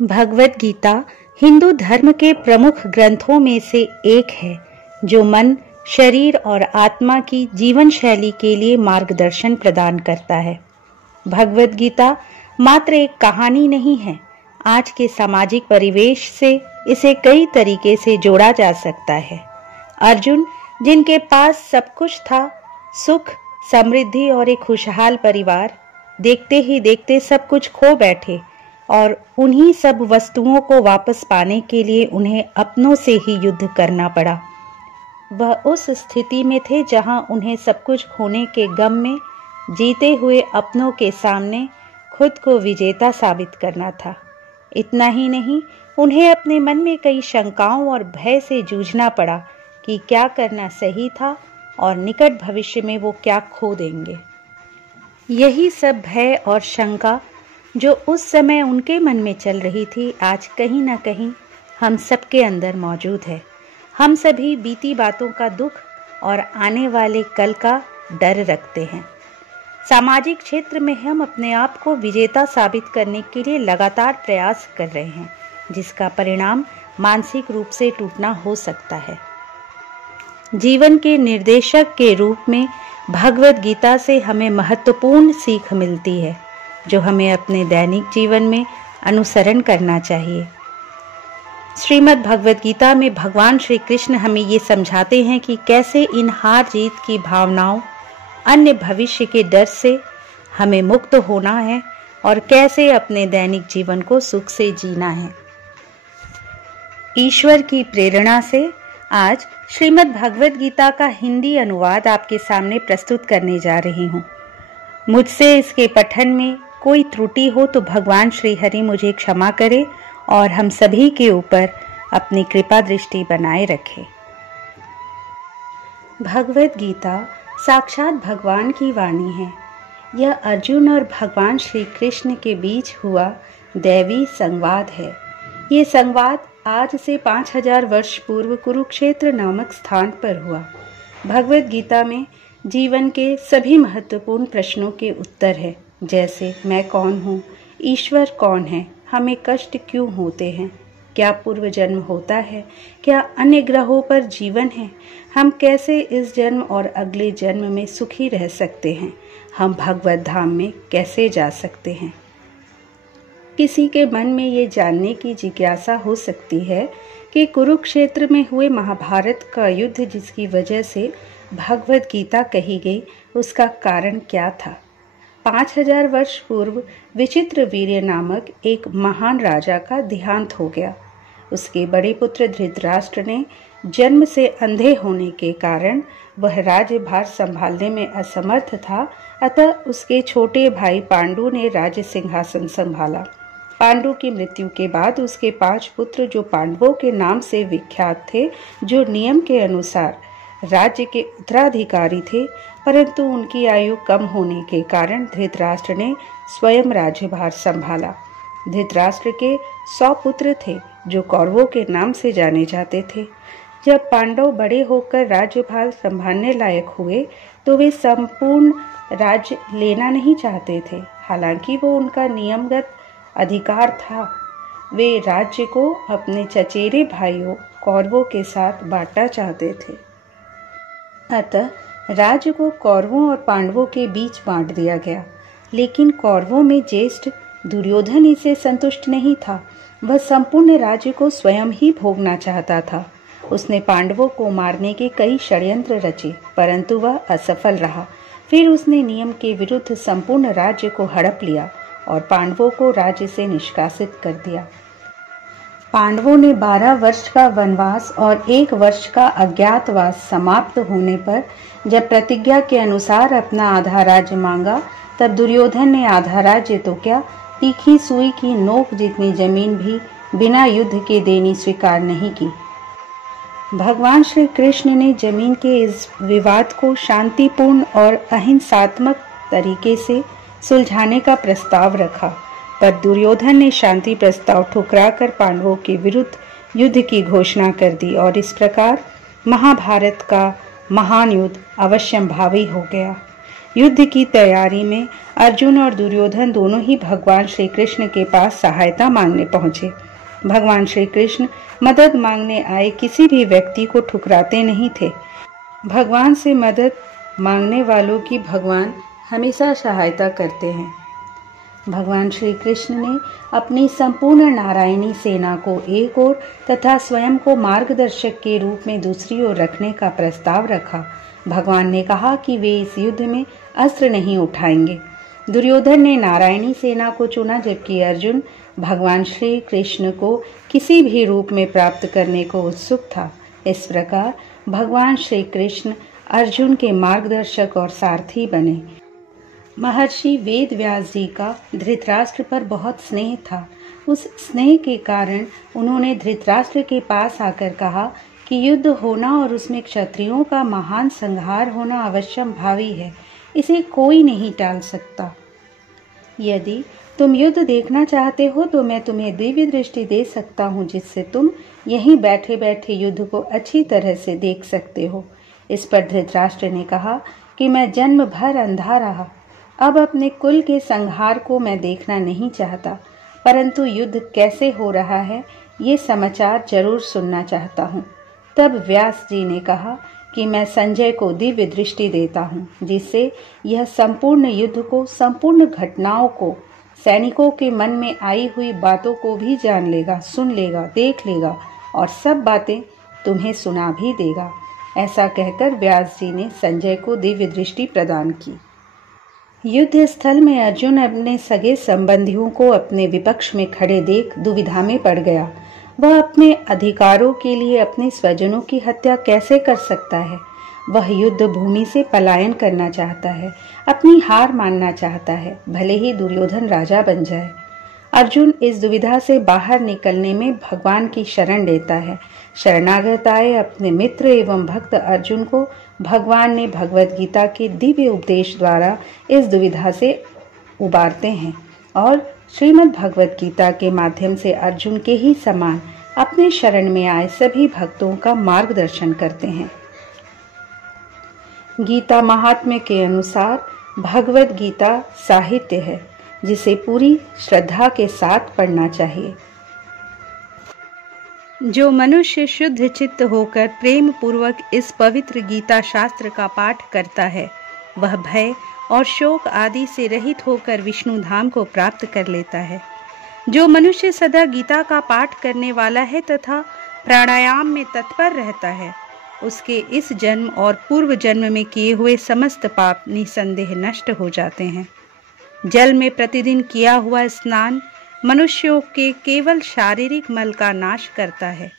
भगवद गीता हिंदू धर्म के प्रमुख ग्रंथों में से एक है जो मन, शरीर और आत्मा की जीवन शैली के लिए मार्गदर्शन प्रदान करता है। भगवद गीता मात्र एक कहानी नहीं है। आज के सामाजिक परिवेश से इसे कई तरीके से जोड़ा जा सकता है। अर्जुन, जिनके पास सब कुछ था, सुख, समृद्धि और एक खुशहाल परिवार, देखते ही देखते सब कुछ खो बैठे और उन्हीं सब वस्तुओं को वापस पाने के लिए उन्हें अपनों से ही युद्ध करना पड़ा। वह उस स्थिति में थे जहां उन्हें सब कुछ खोने के गम में जीते हुए अपनों के सामने खुद को विजेता साबित करना था। इतना ही नहीं, उन्हें अपने मन में कई शंकाओं और भय से जूझना पड़ा कि क्या करना सही था और निकट भविष्य में वो क्या खो देंगे। यही सब भय और शंका जो उस समय उनके मन में चल रही थी, आज कहीं ना कहीं हम सबके अंदर मौजूद है। हम सभी बीती बातों का दुख और आने वाले कल का डर रखते हैं। सामाजिक क्षेत्र में हम अपने आप को विजेता साबित करने के लिए लगातार प्रयास कर रहे हैं, जिसका परिणाम मानसिक रूप से टूटना हो सकता है। जीवन के निर्देशक के रूप में भगवद गीता से हमें महत्वपूर्ण सीख मिलती है, जो हमें अपने दैनिक जीवन में अनुसरण करना चाहिए। श्रीमद् भगवद गीता में भगवान श्री कृष्ण हमें ये समझाते हैं कि कैसे इन हार जीत की भावनाओं, अन्य भविष्य के डर से हमें मुक्त होना है और कैसे अपने दैनिक जीवन को सुख से जीना है। ईश्वर की प्रेरणा से आज श्रीमद् भगवद गीता का हिंदी अनुवाद आपके सामने प्रस्तुत करने जा रही हूँ। मुझसे इसके पठन में कोई त्रुटि हो तो भगवान श्री हरि मुझे क्षमा करे और हम सभी के ऊपर अपनी कृपा दृष्टि बनाए रखे। भगवद गीता साक्षात भगवान की वाणी है। यह अर्जुन और भगवान श्री कृष्ण के बीच हुआ दैवी संवाद है। ये संवाद आज से 5000 वर्ष पूर्व कुरुक्षेत्र नामक स्थान पर हुआ। भगवद गीता में जीवन के सभी महत्वपूर्ण प्रश्नों के उत्तर है, जैसे मैं कौन हूँ, ईश्वर कौन है, हमें कष्ट क्यों होते हैं, क्या पूर्व जन्म होता है, क्या अन्य ग्रहों पर जीवन है, हम कैसे इस जन्म और अगले जन्म में सुखी रह सकते हैं, हम भगवत धाम में कैसे जा सकते हैं। किसी के मन में ये जानने की जिज्ञासा हो सकती है कि कुरुक्षेत्र में हुए महाभारत का युद्ध, जिसकी वजह से भगवद गीता कही गई, उसका कारण क्या था। 5000 वर्ष पूर्व विचित्र वीर्य नामक एक महान राजा का देहांत हो गया। उसके बड़े पुत्र धृतराष्ट्र ने जन्म से अंधे होने के कारण वह राज्यभार संभालने में असमर्थ था, अतः उसके छोटे भाई पांडु ने राज्य सिंहासन संभाला। पांडु की मृत्यु के बाद उसके 5 पुत्र, जो पांडवों के नाम से विख्यात थे, जो नियम के अनुसार राज्य के उत्तराधिकारी थे, परंतु उनकी आयु कम होने के कारण धृतराष्ट्र ने स्वयं राज्यभार संभाला। धृतराष्ट्र के 100 पुत्र थे, जो कौरवों के नाम से जाने जाते थे। जब पांडव बड़े होकर राज्यभार संभालने लायक हुए तो वे संपूर्ण राज्य लेना नहीं चाहते थे। हालांकि वो उनका नियमगत अधिकार था। वे राज्य को अपने चचेरे भाइयों कौरवों के साथ बांटना चाहते थे। अतः राज्य को कौरवों और पांडवों के बीच बांट दिया गया। लेकिन कौरवों में ज्येष्ठ दुर्योधन इसे संतुष्ट नहीं था। वह संपूर्ण राज्य को स्वयं ही भोगना चाहता था। उसने पांडवों को मारने के कई षड्यंत्र रचे, परंतु वह असफल रहा। फिर उसने नियम के विरुद्ध संपूर्ण राज्य को हड़प लिया और पांडवों को राज्य से निष्कासित कर दिया। पांडवों ने 12 वर्ष का वनवास और 1 वर्ष का अज्ञातवास समाप्त होने पर जब प्रतिज्ञा के अनुसार अपना आधा राज्य मांगा, तब दुर्योधन ने आधा राज्य तो क्या, तीखी सुई की नोक जितनी जमीन भी बिना युद्ध के देनी स्वीकार नहीं की। भगवान श्री कृष्ण ने जमीन के इस विवाद को शांतिपूर्ण और अहिंसात्मक तरीके से सुलझाने का प्रस्ताव रखा, पर दुर्योधन ने शांति प्रस्ताव ठुकराकर पांडवों के विरुद्ध युद्ध की घोषणा कर दी और इस प्रकार महाभारत का महान युद्ध अवश्यंभावी हो गया। युद्ध की तैयारी में अर्जुन और दुर्योधन दोनों ही भगवान श्री कृष्ण के पास सहायता मांगने पहुंचे। भगवान श्री कृष्ण मदद मांगने आए किसी भी व्यक्ति को ठुकराते नहीं थे। भगवान से मदद मांगने वालों की भगवान हमेशा सहायता करते हैं। भगवान श्री कृष्ण ने अपनी संपूर्ण नारायणी सेना को एक ओर तथा स्वयं को मार्गदर्शक के रूप में दूसरी ओर रखने का प्रस्ताव रखा। भगवान ने कहा कि वे इस युद्ध में अस्त्र नहीं उठाएंगे। दुर्योधन ने नारायणी सेना को चुना, जबकि अर्जुन भगवान श्री कृष्ण को किसी भी रूप में प्राप्त करने को उत्सुक था। इस प्रकार भगवान श्री कृष्ण अर्जुन के मार्गदर्शक और सारथी बने। महर्षि वेद व्यास जी का धृतराष्ट्र पर बहुत स्नेह था। उस स्नेह के कारण उन्होंने धृतराष्ट्र के पास आकर कहा कि युद्ध होना और उसमें क्षत्रियों का महान संहार होना अवश्यम भावी है, इसे कोई नहीं टाल सकता। यदि तुम युद्ध देखना चाहते हो तो मैं तुम्हें दिव्य दृष्टि दे सकता हूँ, जिससे तुम यहीं बैठे बैठे युद्ध को अच्छी तरह से देख सकते हो। इस पर धृतराष्ट्र ने कहा कि मैं जन्म भर अंधा रहा, अब अपने कुल के संहार को मैं देखना नहीं चाहता, परंतु युद्ध कैसे हो रहा है ये समाचार जरूर सुनना चाहता हूँ। तब व्यास जी ने कहा कि मैं संजय को दिव्य दृष्टि देता हूँ, जिससे यह संपूर्ण युद्ध को, संपूर्ण घटनाओं को, सैनिकों के मन में आई हुई बातों को भी जान लेगा, सुन लेगा, देख लेगा और सब बातें तुम्हें सुना भी देगा। ऐसा कहकर व्यास जी ने संजय को दिव्य दृष्टि प्रदान की। युद्ध स्थल में अर्जुन अपने सगे संबंधियों को अपने विपक्ष में खड़े देख दुविधा में पड़ गया। वह अपने अधिकारों के लिए अपने स्वजनों की हत्या कैसे कर सकता है? वह युद्ध भूमि से पलायन करना चाहता है, अपनी हार मानना चाहता है, भले ही दुर्योधन राजा बन जाए। अर्जुन इस दुविधा से बाहर निकलने में भगवान की शरण लेता है। शरणागत आए अपने मित्र एवं भक्त अर्जुन को भगवान ने भगवत गीता के दिव्य उपदेश द्वारा इस दुविधा से उबारते हैं और श्रीमद् भगवत गीता के माध्यम से अर्जुन के ही समान अपने शरण में आए सभी भक्तों का मार्गदर्शन करते हैं। गीता महात्म्य के अनुसार भगवत गीता साहित्य है, जिसे पूरी श्रद्धा के साथ पढ़ना चाहिए। जो मनुष्य शुद्ध चित्त होकर प्रेम पूर्वक इस पवित्र गीता शास्त्र का पाठ करता है, वह भय और शोक आदि से रहित होकर विष्णु धाम को प्राप्त कर लेता है। जो मनुष्य सदा गीता का पाठ करने वाला है तथा प्राणायाम में तत्पर रहता है, उसके इस जन्म और पूर्व जन्म में किए हुए समस्त पाप निसंदेह नष्ट हो जाते हैं। जल में प्रतिदिन किया हुआ स्नान मनुष्यों के केवल शारीरिक मल का नाश करता है,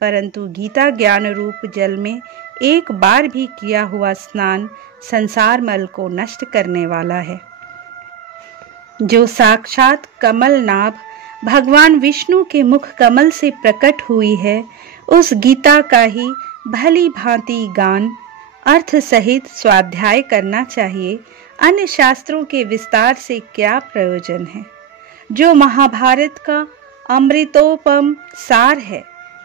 परंतु गीता ज्ञान रूप जल में एक बार भी किया हुआ स्नान संसार मल को नष्ट करने वाला है। जो साक्षात कमल नाभ भगवान विष्णु के मुख कमल से प्रकट हुई है, उस गीता का ही भली भांति गान अर्थ सहित स्वाध्याय करना चाहिए। अन्य शास्त्रों के विस्तार से क्या प्रयोजन है? जो महाभारत का अमृतोपम सार है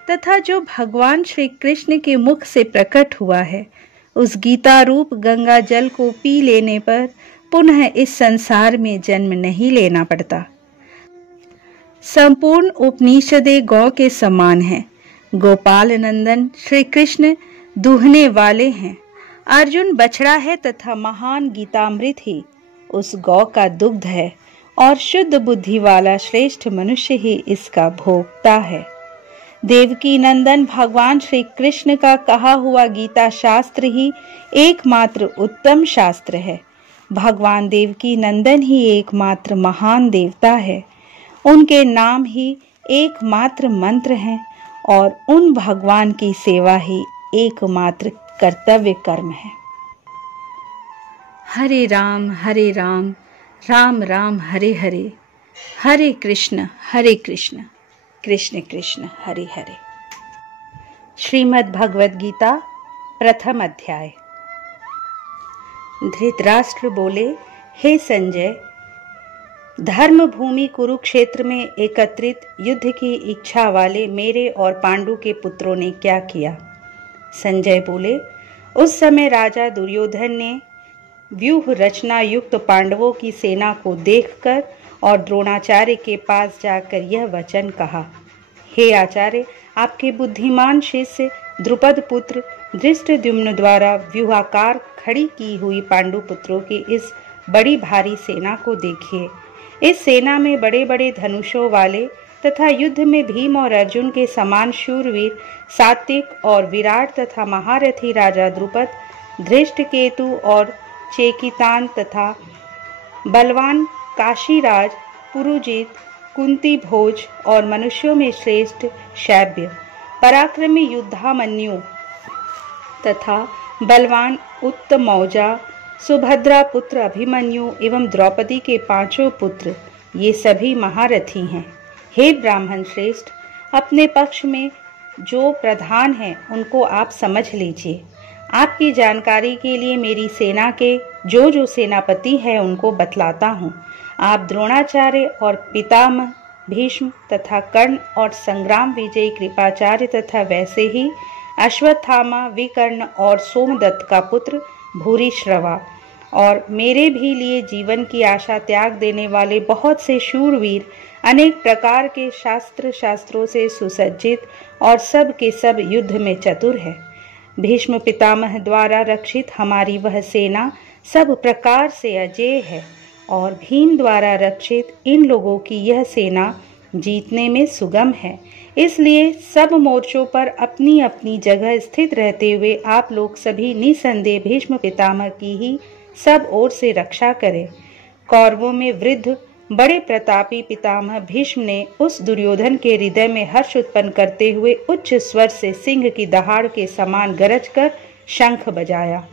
तथा जो भगवान श्री कृष्ण के मुख से प्रकट हुआ है, उस गीता रूप गंगा जल को पी लेने पर पुनः इस संसार में जन्म नहीं लेना पड़ता। संपूर्ण उपनिषदे गौ के समान है। गोपाल नंदन श्री कृष्ण दूहने वाले हैं। अर्जुन बछड़ा है तथा महान गीतामृत ही उस गौ का दुग्ध है और शुद्ध बुद्धि वाला श्रेष्ठ मनुष्य ही इसका भोक्ता है। देवकी नंदन भगवान श्री कृष्ण का कहा हुआ गीता शास्त्र ही एकमात्र उत्तम शास्त्र है। भगवान देवकी नंदन ही एकमात्र महान देवता है। उनके नाम ही एकमात्र मंत्र हैं और उन भगवान की सेवा ही एकमात्र कर्तव्य कर्म है। हरे राम राम राम हरे हरे, हरे कृष्ण कृष्ण कृष्ण हरे हरे। श्रीमद् भगवद गीता प्रथम अध्याय। धृतराष्ट्र बोले, हे संजय, धर्म भूमि कुरुक्षेत्र में एकत्रित युद्ध की इच्छा वाले मेरे और पांडु के पुत्रों ने क्या किया? संजय बोले, उस समय राजा दुर्योधन ने व्यूह रचना युक्त पांडवों की सेना को देखकर और द्रोणाचार्य के पास जाकर यह वचन कहा, हे आचार्य, आपके बुद्धिमान शिष्य द्रुपद पुत्र धृष्टद्युम्न द्वारा व्यूहाकार खड़ी की हुई पांडुपुत्रों की इस बड़ी भारी सेना को देखिए। इस सेना में बड़े बड़े धनुषों वाले तथा युद्ध में भीम और अर्जुन के समान शूरवीर सात्विक और विराट तथा महारथी राजा द्रुपद, धृष्टकेतु और चेकितान तथा बलवान काशीराज, पुरुजित, कुंती भोज और मनुष्यों में श्रेष्ठ शैब्य, पराक्रमी युद्धामन्यु तथा बलवान उत्तमौजा, सुभद्रा पुत्र अभिमन्यु एवं द्रौपदी के 5 पुत्र, ये सभी महारथी हैं। हे ब्राह्मण श्रेष्ठ, अपने पक्ष में जो प्रधान हैं उनको आप समझ लीजिए। आपकी जानकारी के लिए मेरी सेना के जो सेनापति हैं उनको बतलाता हूँ। आप द्रोणाचार्य और पितामह भीष्म तथा कर्ण और संग्राम विजयी कृपाचार्य तथा वैसे ही अश्वत्थामा, विकर्ण और सोमदत्त का पुत्र भूरिश्रवा और मेरे भी लिए जीवन की आशा त्याग देने वाले बहुत से शूरवीर, अनेक प्रकार के शास्त्रों से सुसज्जित और सब के सब युद्ध में चतुर है। भीष्म पितामह द्वारा रक्षित हमारी वह सेना सब प्रकार से अजेय है और भीम द्वारा रक्षित इन लोगों की यह सेना जीतने में सुगम है। इसलिए सब मोर्चों पर अपनी अपनी जगह स्थित रहते हुए आप लोग सभी निसंदेह भीष्म पितामह की ही सब ओर से रक्षा करें। कौरवों में वृद्ध बड़े प्रतापी पितामह भीष्म ने उस दुर्योधन के हृदय में हर्ष उत्पन्न करते हुए उच्च स्वर से सिंह की दहाड़ के समान गरज कर शंख बजाया।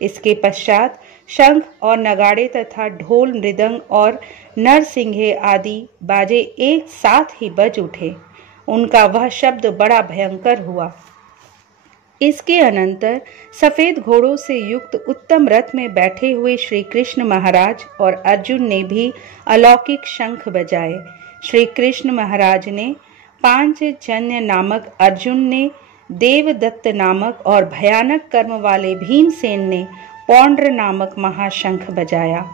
इसके पश्चात शंख और नगाड़े तथा ढोल, मृदंग और नरसिंहे आदि बाजे एक साथ ही बज उठे। उनका वह शब्द बड़ा भयंकर हुआ। इसके अनंतर सफेद घोड़ों से युक्त उत्तम रथ में बैठे हुए श्री कृष्ण महाराज और अर्जुन ने भी अलौकिक शंख बजाए। श्री कृष्ण महाराज ने पांचजन्य नामक, अर्जुन ने देवदत्त नामक और भयानक कर्म वाले भीमसेन ने पौंड्र नामक महाशंख बजाया।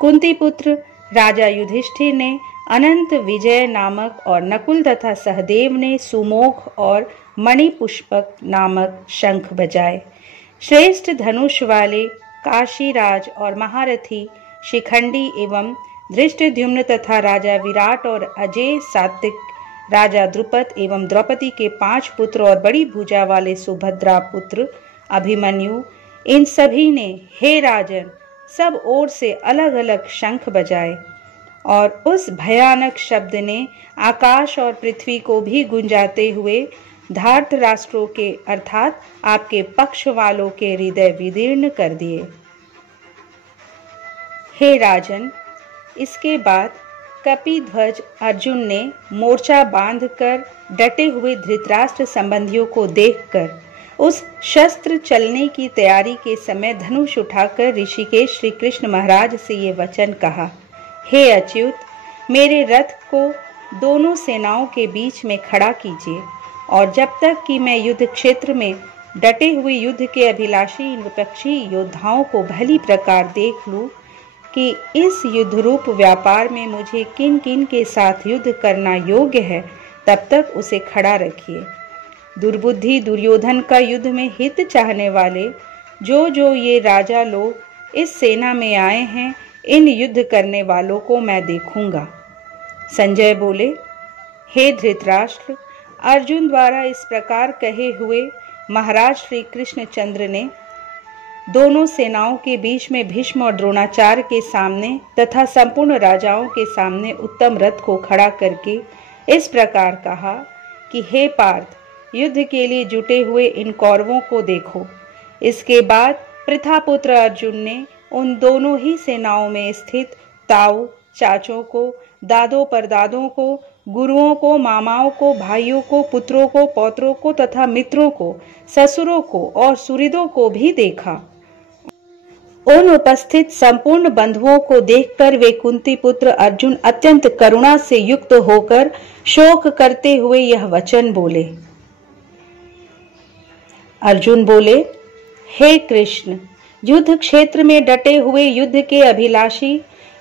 कुंती पुत्र राजा युधिष्ठिर ने अनंत विजय नामक और नकुल तथा सहदेव ने सुमोघ और मणिपुष्पक नामक शंख बजाए। श्रेष्ठ धनुष वाले काशीराज और महारथी शिखंडी एवं धृष्टद्युम्न तथा राजा विराट और अजय सात्विक राजा द्रुपद एवं द्रौपदी के 5 पुत्र और बड़ी भुजा वाले सुभद्रा पुत्र अभिमन्यु, इन सभी ने हे राजन सब ओर से अलग अलग शंख बजाए और उस भयानक शब्द ने आकाश और पृथ्वी को भी गुंजाते हुए धार्तराष्ट्रों के अर्थात आपके पक्ष वालों के हृदय विदीर्ण कर दिए। हे राजन, इसके बाद कपिध्वज अर्जुन ने मोर्चा बांधकर डटे हुए धृतराष्ट्र संबंधियों को देखकर उस शस्त्र चलने की तैयारी के समय धनुष उठाकर ऋषिकेश श्री कृष्ण महाराज से ये वचन कहा, हे अच्युत, मेरे रथ को दोनों सेनाओं के बीच में खड़ा कीजिए और जब तक कि मैं युद्ध क्षेत्र में डटे हुए युद्ध के अभिलाषी इन विपक्षी योद्धाओं को भली प्रकार देख लूं कि इस युद्ध रूप व्यापार में मुझे किन किन के साथ युद्ध करना योग्य है, तब तक उसे खड़ा रखिए। दुर्बुद्धि दुर्योधन का युद्ध में हित चाहने वाले जो ये राजा लोग इस सेना में आए हैं, इन युद्ध करने वालों को मैं देखूंगा। संजय बोले, हे धृतराष्ट्र, अर्जुन द्वारा इस प्रकार कहे हुए महाराज श्री कृष्णचंद्र ने दोनों सेनाओं के बीच में भीष्म और द्रोणाचार्य के सामने तथा संपूर्ण राजाओं के सामने उत्तम रथ को खड़ा करके इस प्रकार कहा कि हे पार्थ, युद्ध के लिए जुटे हुए इन कौरवों को देखो। इसके बाद पृथापुत्र अर्जुन ने उन दोनों ही सेनाओं में स्थित ताऊ, चाचों को, दादों परदादों को, गुरुओं को, मामाओं को, भाइयों को, पुत्रों को, पौत्रों को तथा मित्रों को, ससुरों को और सुहृदों को भी देखा। उन उपस्थित संपूर्ण बंधुओं को देखकर वे कुंती पुत्र अर्जुन अत्यंत करुणा से युक्त होकर शोक करते हुए यह वचन बोले। अर्जुन बोले, हे कृष्ण, युद्ध क्षेत्र में डटे हुए युद्ध के अभिलाषी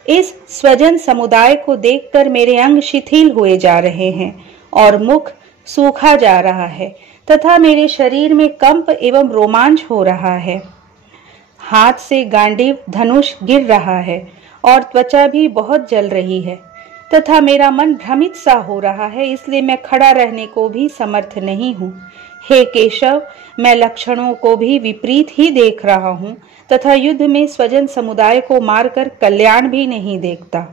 इस स्वजन समुदाय को देखकर मेरे अंग शिथिल हुए जा रहे हैं और मुख सूखा जा रहा है तथा मेरे शरीर में कंप एवं रोमांच हो रहा है। हाथ से गांडीव धनुष गिर रहा है और त्वचा भी बहुत जल रही है तथा मेरा मन भ्रमित सा हो रहा है, इसलिए मैं खड़ा रहने को भी समर्थ नहीं हूँ। हे केशव, मैं लक्षणों को भी विपरीत ही देख रहा हूँ तथा युद्ध में स्वजन समुदाय को मारकर कल्याण भी नहीं देखता।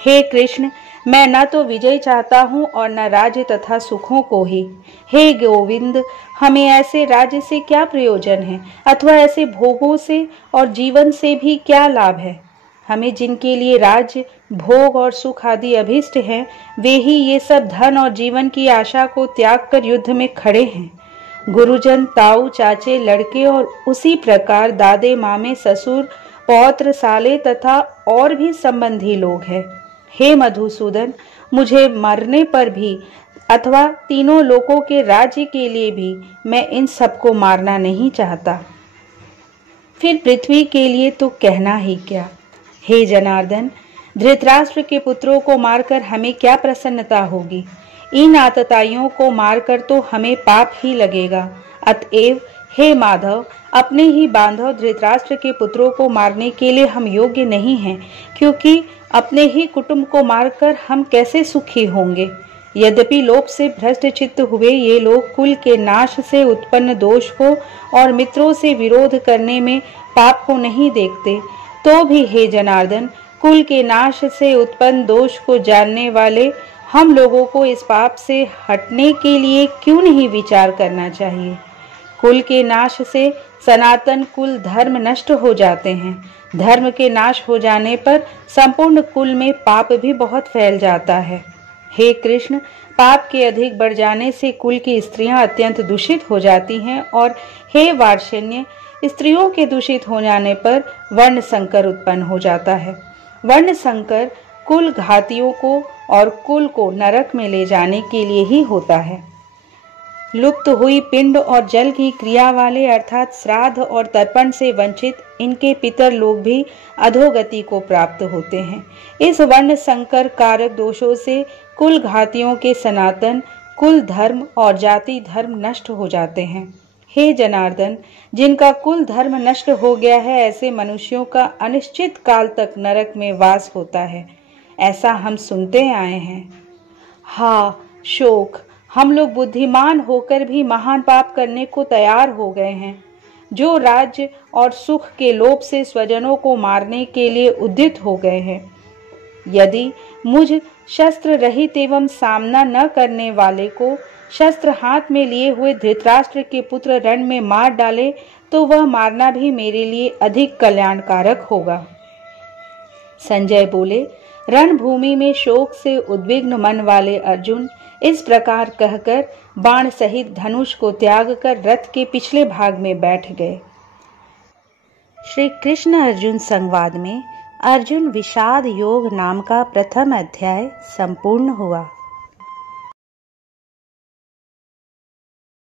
हे कृष्ण, मैं न तो विजय चाहता हूँ और न राज्य तथा सुखों को ही। हे गोविंद, हमें ऐसे राज्य से क्या प्रयोजन है अथवा ऐसे भोगों से और जीवन से भी क्या लाभ है। हमें जिनके लिए राज्य, भोग और सुख आदि अभिष्ट हैं, वे ही ये सब धन और जीवन की आशा को त्याग कर युद्ध में खड़े हैं। गुरुजन, ताऊ, चाचे, लड़के और उसी प्रकार दादे, मामे, ससुर, पौत्र, साले तथा और भी संबंधी लोग हैं। हे मधुसूदन, मुझे मरने पर भी अथवा तीनों लोकों के राज्य के लिए भी मैं इन सबको मारना नहीं चाहता। फिर पृथ्वी के लिए तो कहना ही क्या। हे जनार्दन, धृतराष्ट्र के पुत्रों को मारकर हमें क्या प्रसन्नता होगी। इन आतताइयों को मारकर तो हमें पाप ही लगेगा। अतएव हे माधव, अपने ही बांधव धृतराष्ट्र के पुत्रों को मारने के लिए हम योग्य नहीं हैं, क्योंकि अपने ही कुटुंब को मारकर हम कैसे सुखी होंगे। यद्यपि लोभ से भ्रष्ट चित्त हुए ये लोग कुल के नाश से उत्पन्न दोष को और मित्रों से विरोध करने में पाप को नहीं देखते, तो भी हे जनार्दन, कुल के नाश से उत्पन्न दोष को जानने वाले हम लोगों को इस पाप से हटने के लिए क्यों नहीं विचार करना चाहिए। कुल के नाश से सनातन कुल धर्म नष्ट हो जाते हैं। धर्म के नाश हो जाने पर संपूर्ण कुल में पाप भी बहुत फैल जाता है। हे कृष्ण, पाप के अधिक बढ़ जाने से कुल की स्त्रियां अत्यंत दूषित हो जाती हैं और हे वार्ष्ण्य, स्त्रियों के दूषित हो जाने पर वर्ण संकर उत्पन्न हो जाता है। वर्ण संकर कुल घातियों को और कुल को नरक में ले जाने के लिए ही होता है। लुप्त हुई पिंड और जल की क्रिया वाले अर्थात श्राद्ध और तर्पण से वंचित इनके पितर लोग भी अधोगति को प्राप्त होते हैं। इस वर्ण संकर कारक दोषों से कुल घातियों के सनातन कुल धर्म और जाति धर्म नष्ट हो जाते हैं। हे जनार्दन, जिनका कुल धर्म नष्ट हो गया है, ऐसे मनुष्यों का अनिश्चित काल तक नरक में वास होता है, ऐसा हम सुनते आए हैं। हा शोक, हम लोग बुद्धिमान होकर भी महान पाप करने को तैयार हो गए हैं। जो राज्य और सुख के लोभ से स्वजनों को मारने के लिए उद्यत हो गए हैं। यदि मुझ शस्त्र रहित एवं सामना न करने वाले को शस्त्र हाथ में लिए हुए धृतराष्ट्र के पुत्र रण में मार डाले, तो वह मारना भी मेरे लिए अधिक कल्याणकारक होगा। संजय बोले, रणभूमि में शोक से उद्विग्न मन वाले अर्जुन इस प्रकार कहकर बाण सहित धनुष को त्याग कर रथ के पिछले भाग में बैठ गए। श्री कृष्ण अर्जुन संवाद में अर्जुन विषाद योग नाम का प्रथम अध्याय संपूर्ण हुआ।